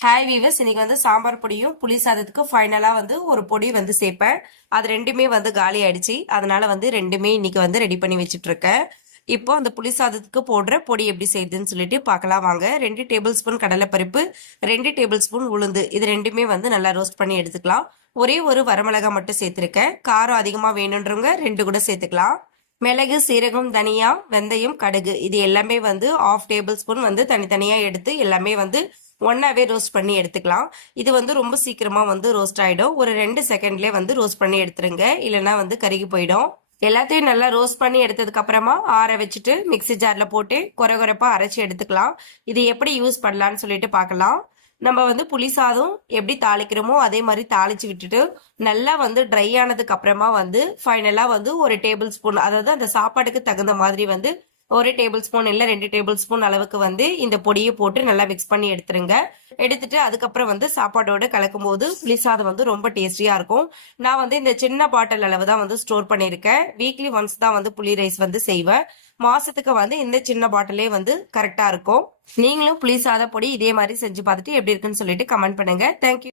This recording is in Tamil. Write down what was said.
ஹாய் வீவர்ஸ், இன்னைக்கு வந்து சாம்பார் பொடியும் புளி சாதத்துக்கு ஃபைனலா வந்து ஒரு பொடி வந்து சேர்ப்பேன். அது ரெண்டுமே வந்து காலி ஆயிடுச்சு. அதனால வந்து ரெண்டுமே இன்னைக்கு வந்து ரெடி பண்ணி வச்சுட்டு இருக்கேன். இப்போ அந்த புளி சாதத்துக்கு போடுற பொடி எப்படி செய்யுதுன்னு சொல்லிட்டு பார்க்கலாம் வாங்க. 2 டேபிள் ஸ்பூன் கடலைப்பருப்பு, 2 டேபிள் ஸ்பூன் உளுந்து, இது ரெண்டுமே வந்து நல்லா ரோஸ்ட் பண்ணி எடுத்துக்கலாம். ஒரே ஒரு வரமிளகா மட்டும் சேர்த்திருக்கேன். காரம் அதிகமா வேணுன்றவங்க 2 கூட சேர்த்துக்கலாம். மிளகு, சீரகம், தனியா, வெந்தயம், கடுகு, இது எல்லாமே வந்து 1/2 டேபிள் ஸ்பூன் வந்து தனித்தனியா எடுத்து எல்லாமே வந்து ஒன்னாவே ரோஸ்ட் பண்ணி எடுத்துக்கலாம். இது வந்து ரொம்ப சீக்கிரமா வந்து ரோஸ்ட் ஆயிடும். ஒரு 2 செகண்ட்லயே வந்து ரோஸ்ட் பண்ணி எடுத்துருங்க, இல்லைன்னா வந்து கருகி போயிடும். எல்லாத்தையும் நல்லா ரோஸ்ட் பண்ணி எடுத்ததுக்கு அப்புறமா ஆற வச்சுட்டு மிக்சி ஜார்ல போட்டு குறைப்பா அரைச்சி எடுத்துக்கலாம். இது எப்படி யூஸ் பண்ணலான்னு சொல்லிட்டு பார்க்கலாம். நம்ம வந்து புளி சாதம் எப்படி தாளிக்கிறோமோ அதே மாதிரி தாளிச்சு விட்டுட்டு நல்லா வந்து ட்ரை ஆனதுக்கு அப்புறமா வந்து ஃபைனலா வந்து ஒரு டேபிள் ஸ்பூன், அதாவது அந்த சாப்பாட்டுக்கு தகுந்த மாதிரி வந்து ஒரு டேபிள் ஸ்பூன் இல்ல 2 டேபிள் ஸ்பூன் அளவுக்கு வந்து இந்த பொடியை போட்டு நல்லா மிக்ஸ் பண்ணி எடுத்துருங்க. எடுத்துட்டு அதுக்கப்புறம் வந்து சாப்பாடோட கலக்கும் போது புளி சாதம் வந்து ரொம்ப டேஸ்டியா இருக்கும். நான் வந்து இந்த சின்ன பாட்டில் அளவு தான் வந்து ஸ்டோர் பண்ணியிருக்கேன். வீக்லி ஒன்ஸ் தான் வந்து புளி ரைஸ் வந்து செய்வேன். மாசத்துக்கு வந்து இந்த சின்ன பாட்டிலே வந்து கரெக்டா இருக்கும். நீங்களும் புளி சாத பொடி இதே மாதிரி செஞ்சு பார்த்துட்டு எப்படி இருக்குன்னு சொல்லிட்டு கமெண்ட் பண்ணுங்க. தேங்க்யூ.